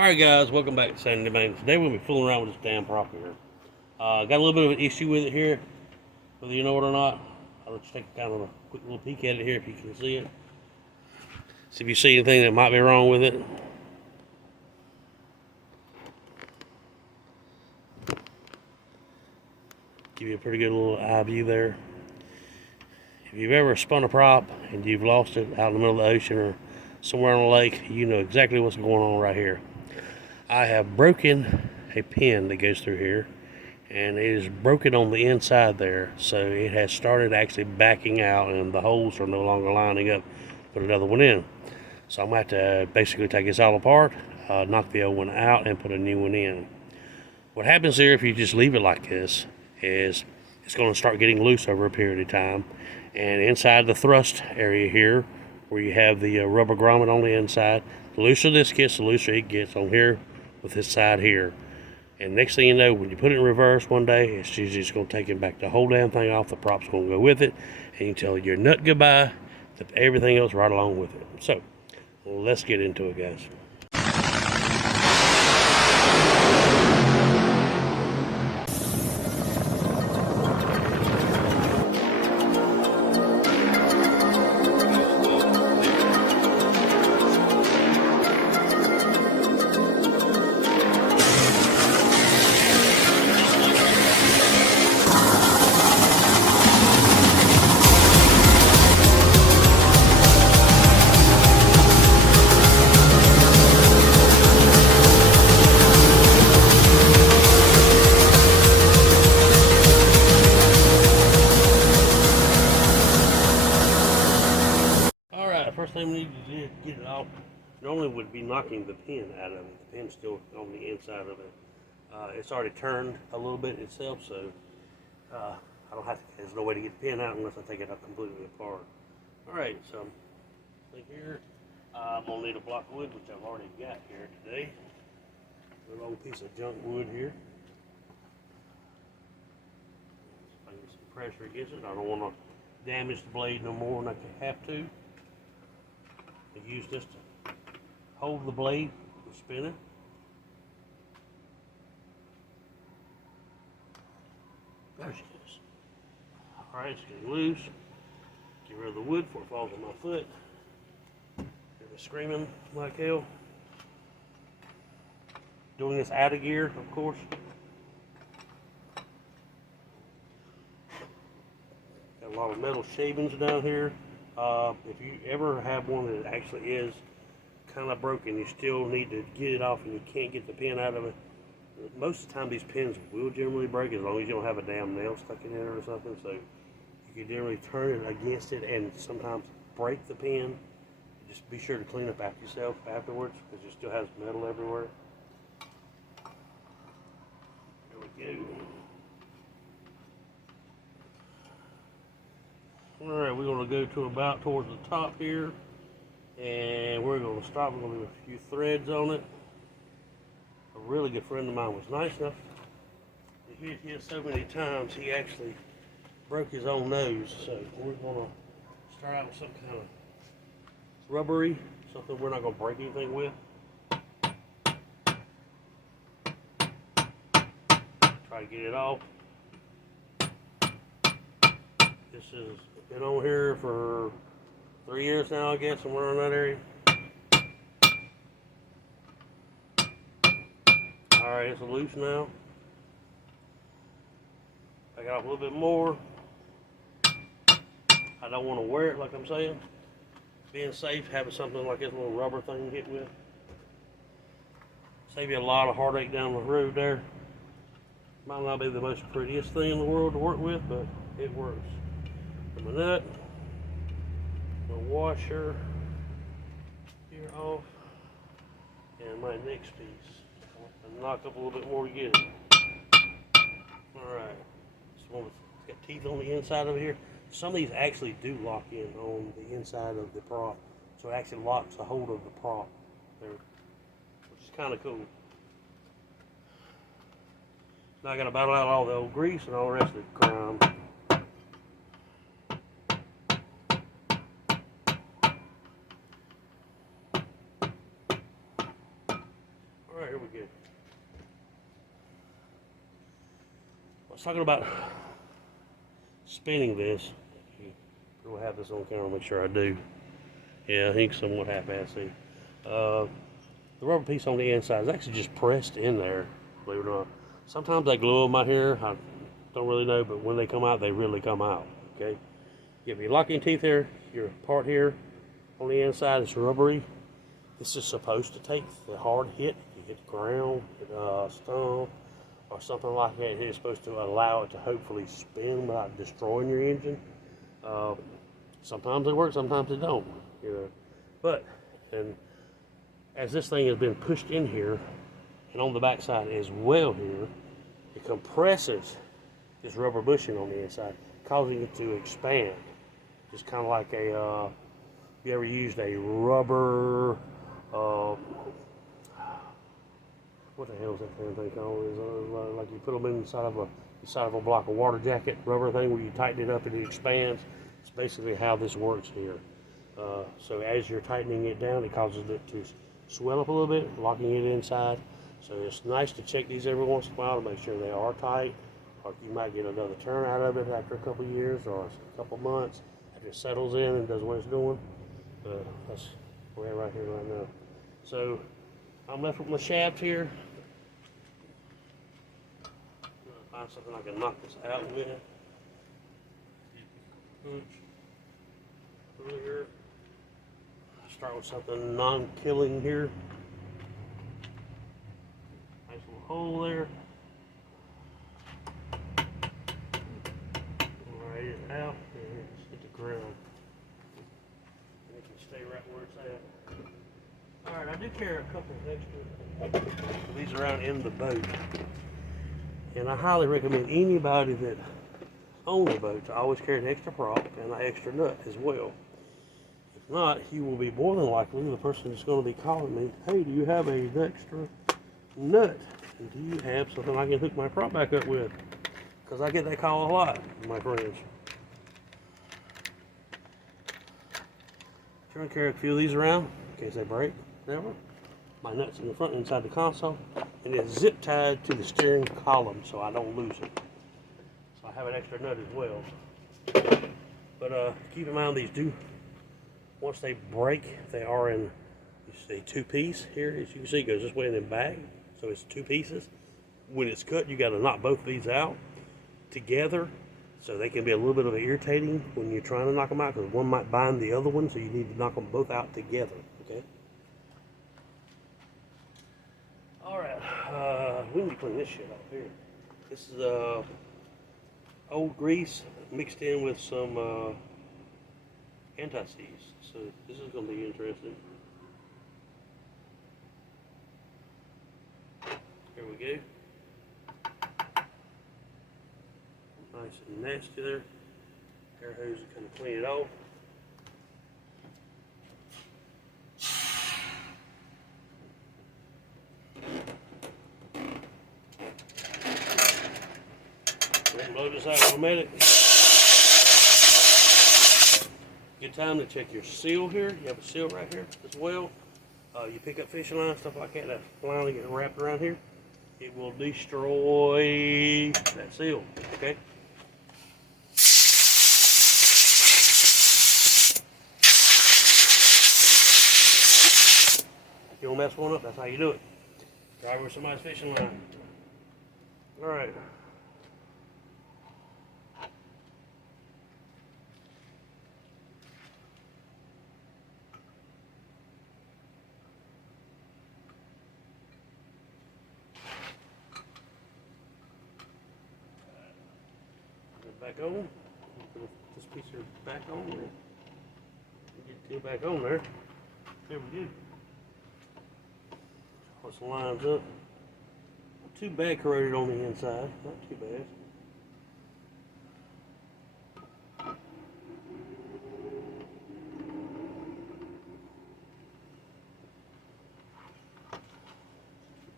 Alright guys, welcome back to Sandy Domain. Today we'll be fooling around with this damn prop here. Got a little bit of an issue with it here, whether you know it or not. I'll just take kind of a quick little peek at it here if you can see it. See if you see anything that might be wrong with it. Give you a pretty good little eye view there. If you've ever spun a prop and you've lost it out in the middle of the ocean or somewhere on a lake, you know exactly what's going on right here. I have broken a pin that goes through here, and it is broken on the inside there, so it has started actually backing out and the holes are no longer lining up. Put another one in. So I'm going to have to basically take this all apart, knock the old one out and put a new one in. What happens here if you just leave it like this is it's going to start getting loose over a period of time, and inside the thrust area here where you have the rubber grommet on the inside, the looser this gets, the looser it gets on here with this side here. And next thing you know, when you put it in reverse one day, it's usually just going to take it back the whole damn thing off. The prop's going to go with it, and you tell your nut goodbye to everything else right along with it. So let's get into it, guys. First thing we need to do is get it off. Normally would be knocking the pin out of it. The pin's still on the inside of it. It's already turned a little bit itself, so I don't have to. There's no way to get the pin out unless I take it out completely apart. All right, so here I'm gonna need a block of wood, which I've already got here today. A long piece of junk wood here. I get some pressure against it. I don't want to damage the blade no more than I have to. I use this to hold the blade from spinning. There she is. Alright, it's getting loose. Get rid of the wood before it falls on my foot. It's screaming like hell. Doing this out of gear, of course. Got a lot of metal shavings down here. If you ever have one that actually is kind of broken, you still need to get it off and you can't get the pin out of it. Most of the time these pins will generally break as long as you don't have a damn nail stuck in it or something. So you can generally turn it against it and sometimes break the pin. Just be sure to clean up after yourself afterwards because it still has metal everywhere. There we go. Alright, we're going to go to about towards the top here, and we're going to stop. We're going to leave a few threads on it. A really good friend of mine was nice enough to hit here so many times he actually broke his own nose. So we're going to start out with some kind of rubbery, something we're not going to break anything with. Try to get it off. This has been on here for 3 years now, I guess, somewhere in that area. Alright, it's loose now. I got off a little bit more. I don't want to wear it like I'm saying. Being safe, having something like this little rubber thing to hit with. Save you a lot of heartache down the road there. Might not be the most prettiest thing in the world to work with, but it works. My nut, my washer here off, and my next piece. I'll knock up a little bit more to get it. Alright, this one has got teeth on the inside of it here. Some of these actually do lock in on the inside of the prop, so it actually locks a hold of the prop there, which is kind of cool. Now I got to battle out all the old grease and all the rest of the grime. good. I was talking about spinning this. We'll have this on camera, make sure I do. Yeah, I think somewhat half-assy. The rubber piece on the inside is actually just pressed in there, believe it or not. Sometimes they glue them out here. I don't really know, but when they come out, they really come out. Okay. You have your locking teeth here, your part here on the inside is rubbery. This is supposed to take the hard hit. You hit the ground, hit a stone, or something like that. It's supposed to allow it to hopefully spin without destroying your engine. Sometimes it works, sometimes it don't. You know, but and as this thing has been pushed in here, and on the back side as well here, it compresses this rubber bushing on the inside, causing it to expand. Just kind of like a, you ever used a rubber, what the hell is that damn thing called? Is like you put them inside of a block of water jacket rubber thing where you tighten it up and it expands. It's basically how this works here. So as you're tightening it down, it causes it to swell up a little bit, locking it inside. So it's nice to check these every once in a while to make sure they are tight, or you might get another turn out of it after a couple of years or a couple of months after it settles in and does what it's doing. That's where we're right here right now. So I'm left with my shaft here. I'm gonna find something I can knock this out with. Here. Start with something non-killing here. Nice little hole there. Right it out and just hit the ground. And it can stay right where it's at. Alright, I do carry a couple of extra of these around in the boat. And I highly recommend anybody that owns a boat to always carry an extra prop and an extra nut as well. If not, you will be more than likely the person that's going to be calling me, hey, do you have an extra nut? And do you have something I can hook my prop back up with? Because I get that call a lot, my friends. Trying to carry a few of these around in case they break, whatever. My nut's in the front inside the console, and it's zip tied to the steering column so I don't lose it. So I have an extra nut as well. But keep in mind these do, once they break, they are in, you see, two-piece here. As you can see, it goes this way and then back. So it's two pieces. When it's cut, you got to knock both of these out together. So they can be a little bit of irritating when you're trying to knock them out because one might bind the other one. So you need to knock them both out together. Okay. All right. We need to clean this shit off here. This is old grease mixed in with some anti-seize. So this is going to be interesting. Here we go. Nice and nasty there. Air hose to kind of clean it off. Blow this out automatic. Good time to check your seal here. You have a seal right here as well. You pick up fishing line, stuff like that, that finally get wrapped around here. It will destroy that seal, okay? If you don't mess one up, that's how you do it. Drive with somebody's fishing line. All right. Back on. Put this piece here back on there. Get it back on there. There we go. Once the lines up. Not too bad corroded on the inside. Not too bad.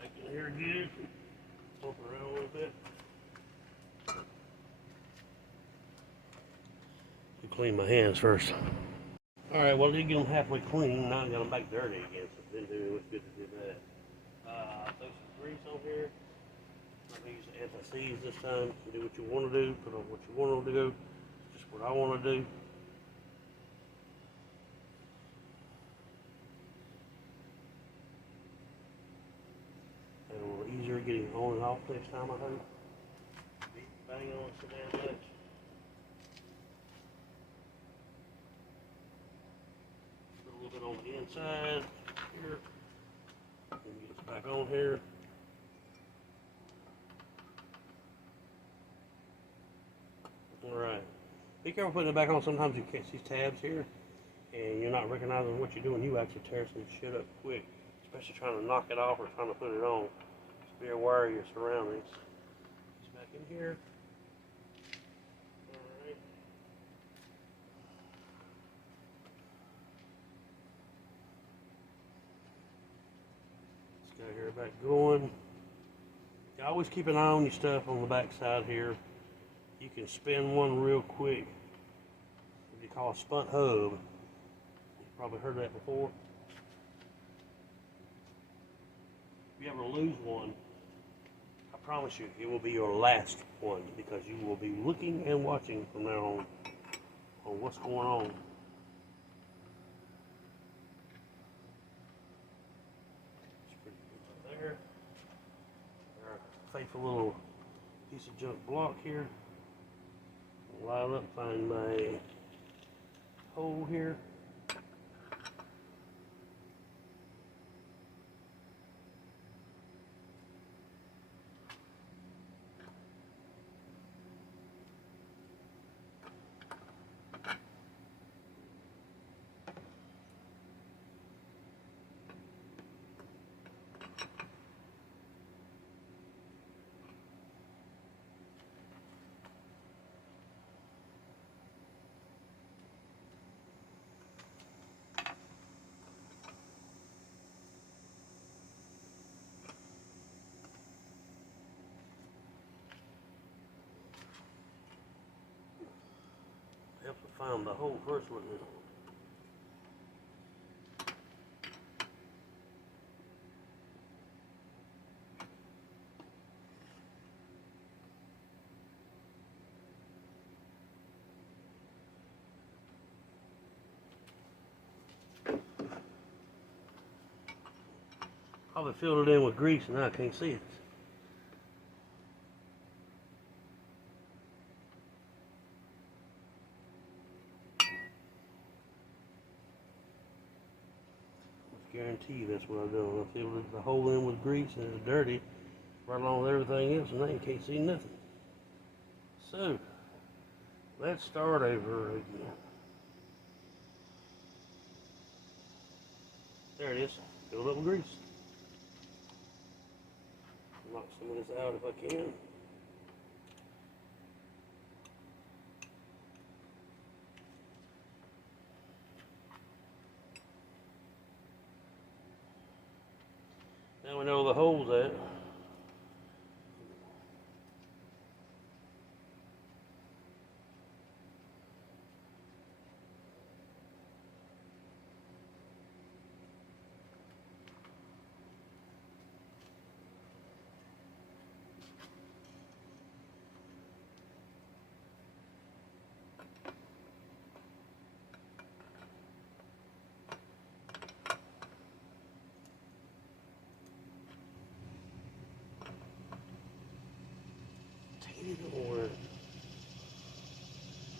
Back in here again. Flip around a little bit. Clean my hands first. Alright, well, I did get them halfway clean. Now I got them back dirty again, so it didn't do it good to do that. I use the anti-seize this time. Do what you want to do. Put on what you want to do. Just what I want to do. And a little easier getting on and off next time, I hope. Bang on so damn much. Put a little bit on the inside here. And get it back on here. Alright. Be careful putting it back on. Sometimes you catch these tabs here and you're not recognizing what you're doing. You actually tear some shit up quick. Especially trying to knock it off or trying to put it on. Just be aware of your surroundings. It's back in here. Alright. Let's go here back going. You always keep an eye on your stuff on the back side here. You can spin one real quick. What you call a spunt hub. You've probably heard that before. If you ever lose one, I promise you it will be your last one because you will be looking and watching from now on what's going on. It's pretty good right there. Our faithful little piece of junk block here. Line up, find my hole here. Helps to find the hole first, wouldn't it? Probably filled it in with grease and now I can't see it. Guarantee you that's what I've done. I filled the hole in with grease and it's dirty right along with everything else and now you can't see nothing. So, let's start over again. There it is. Fill it up with grease. Knock some of this out if I can. Now we know the hole's at.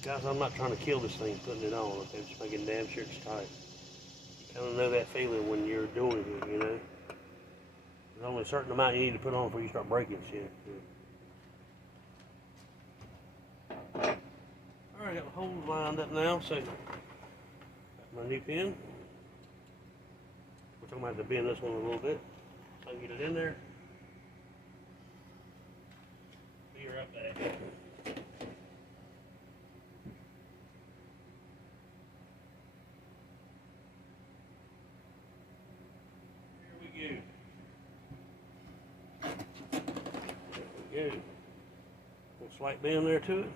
Guys, I'm not trying to kill this thing putting it on. Okay, I'm just making damn sure it's tight. You kind of know that feeling when you're doing it, you know. There's only a certain amount you need to put on before you start breaking shit. Alright, got the holes lined up now, so got my new pin. Which I'm going to have to bend this one a little bit so I can get it in there. Be right back. There we go. A slight bend there to it.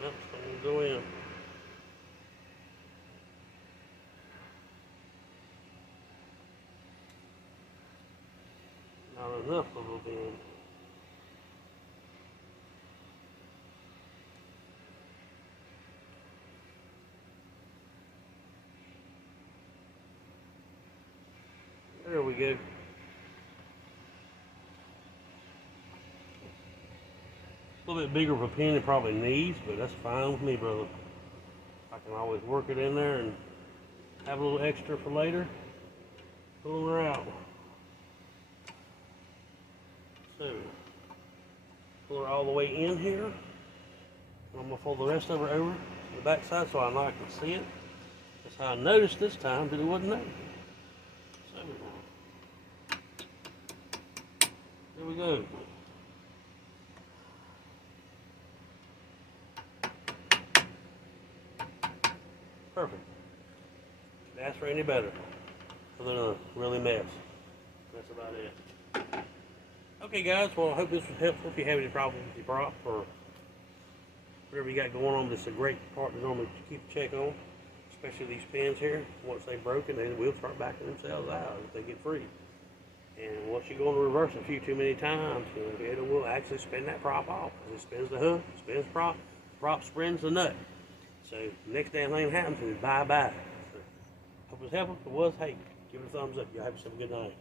Well, Go in. Not enough of a bend. There we go. A little bit bigger of a pin it probably needs, but that's fine with me, brother. I can always work it in there and have a little extra for later. Pull her out. So, pull her all the way in here. I'm going to fold the rest of her over to the back side so I know I can see it. That's how I noticed this time that it wasn't there. So, there we go. Perfect. Can't ask for any better. Other than a really mess. That's about it. Okay guys, well I hope this was helpful. If you have any problems with your prop or whatever you got going on, this is a great part to normally keep a check on. Especially these pins here. Once they're broken, they will start backing themselves out if they get free. And once you go in reverse a few too many times, it will actually spin that prop off. It spins the hook, spins the prop spins the nut. So the next damn thing happens is bye-bye. So, hope it's helpful. If it was, hey, give it a thumbs up. Y'all have yourself a good night.